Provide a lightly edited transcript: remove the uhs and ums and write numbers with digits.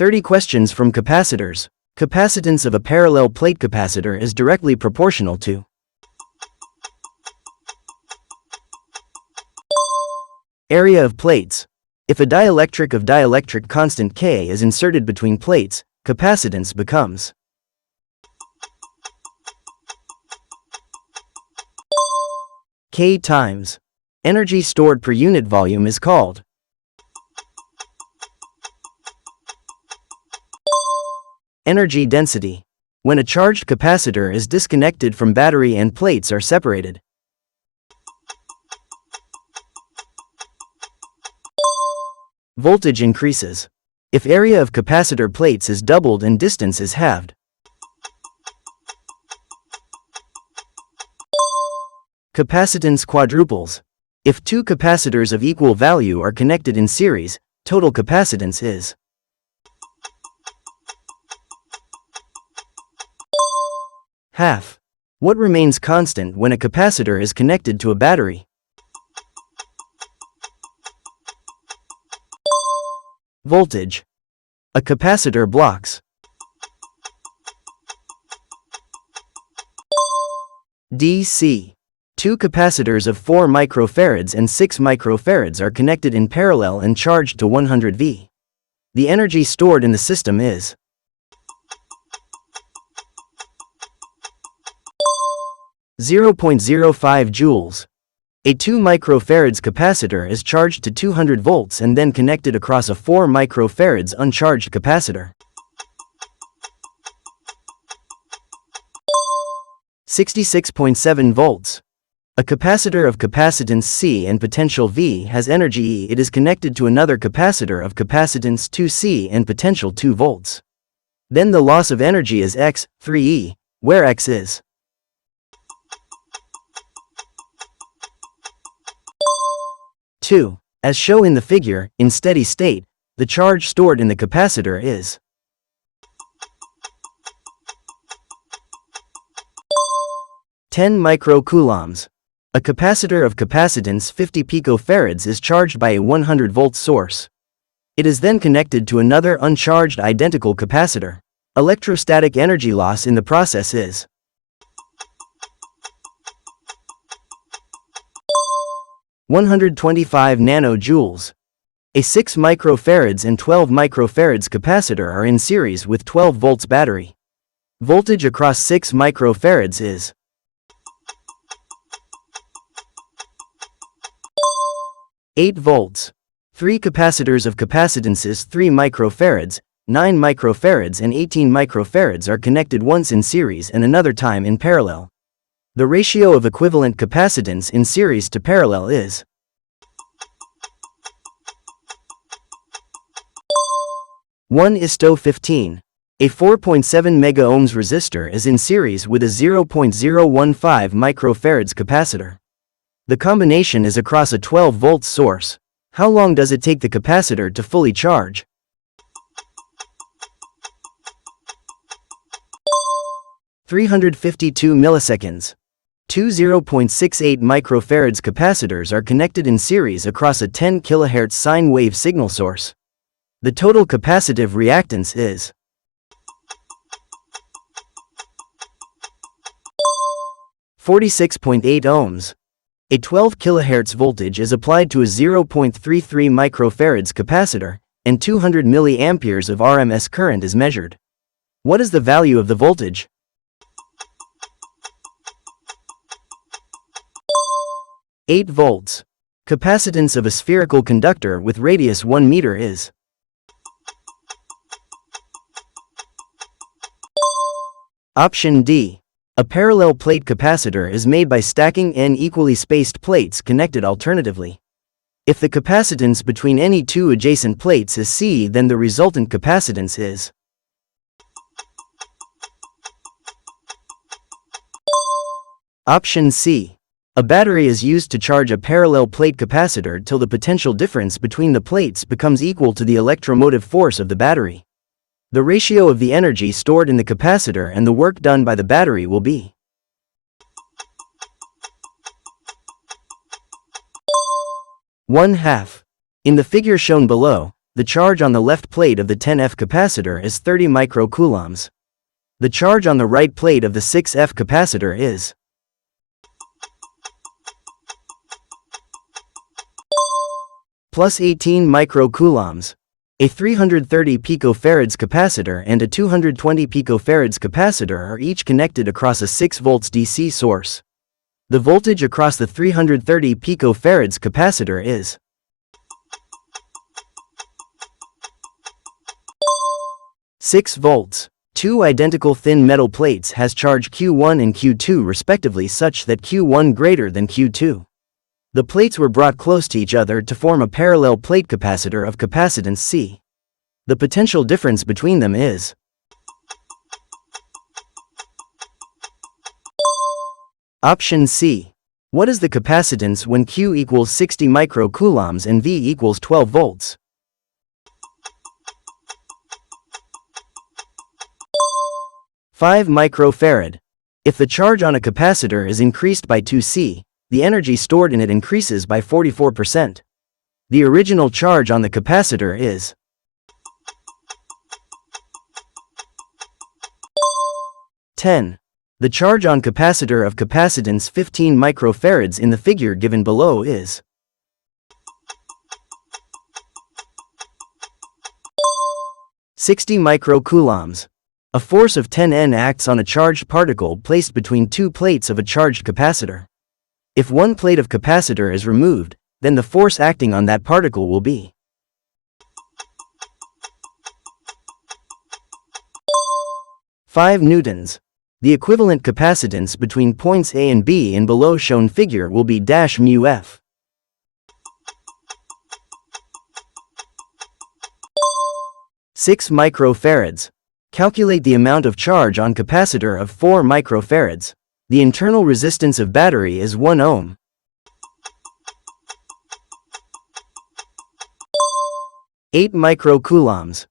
30 questions from capacitors. Capacitance of a parallel plate capacitor is directly proportional to area of plates. If a dielectric of dielectric constant K is inserted between plates, capacitance becomes K times energy stored per unit volume is called energy density. When a charged capacitor is disconnected from battery and plates are separated, voltage increases. If area of capacitor plates is doubled and distance is halved, capacitance quadruples. If two capacitors of equal value are connected in series, total capacitance is half. What remains constant when a capacitor is connected to a battery? Voltage. A capacitor blocks DC. Two capacitors of 4 microfarads and 6 microfarads are connected in parallel and charged to 100 V. The energy stored in the system is 0.05 joules. A 2 microfarads capacitor is charged to 200 volts and then connected across a 4 microfarads uncharged capacitor. 66.7 volts. A capacitor of capacitance C and potential V has energy E. It is connected to another capacitor of capacitance 2C and potential 2 volts. Then the loss of energy is X, 3E, where X is 2. As shown in the figure, in steady state, the charge stored in the capacitor is 10 microcoulombs. A capacitor of capacitance 50 picofarads is charged by a 100-volt source. It is then connected to another uncharged identical capacitor. Electrostatic energy loss in the process is 125 nanojoules. A 6 microfarads and 12 microfarads capacitor are in series with 12 volts battery. Voltage across 6 microfarads is 8 volts. 3 capacitors of capacitances 3 microfarads, 9 microfarads and 18 microfarads are connected once in series and another time in parallel. The ratio of equivalent capacitance in series to parallel is 1:15. A 4.7 megaohms resistor is in series with a 0.015 microfarads capacitor. The combination is across a 12-volt source. How long does it take the capacitor to fully charge? 352 milliseconds. Two 0.68 microfarads capacitors are connected in series across a 10 kHz sine wave signal source. The total capacitive reactance is 46.8 ohms. A 12 kHz voltage is applied to a 0.33 microfarads capacitor, and 200 milliamperes of RMS current is measured. What is the value of the voltage? 8 volts. Capacitance of a spherical conductor with radius 1 meter is Option D. A parallel plate capacitor is made by stacking n equally spaced plates connected alternatively. If the capacitance between any two adjacent plates is C, then the resultant capacitance is Option C. A battery is used to charge a parallel plate capacitor till the potential difference between the plates becomes equal to the electromotive force of the battery. The ratio of the energy stored in the capacitor and the work done by the battery will be 1/2. In the figure shown below, The charge on the left plate of the 10F capacitor is 30 microcoulombs. The charge on the right plate of the 6F capacitor is plus 18 microcoulombs. A 330 picofarads capacitor and a 220 picofarads capacitor are each connected across a 6 volts DC source. The voltage across the 330 picofarads capacitor is 6 volts. Two identical thin metal plates has charge Q1 and Q2 respectively such that Q1 greater than Q2. The plates were brought close to each other to form a parallel plate capacitor of capacitance C. The potential difference between them is option C. What is the capacitance when Q equals 60 microcoulombs and V equals 12 volts? (5 microfarad). If the charge on a capacitor is increased by 2C, the energy stored in it increases by 44%. The original charge on the capacitor is 10. The charge on capacitor of capacitance 15 microfarads in the figure given below is 60 microcoulombs. A force of 10 N acts on a charged particle placed between two plates of a charged capacitor. If one plate of capacitor is removed, then the force acting on that particle will be 5 newtons. The equivalent capacitance between points A and B in below shown figure will be dash mu F. 6 microfarads. Calculate the amount of charge on capacitor of 4 microfarads. The internal resistance of battery is 1 ohm. 8 microcoulombs.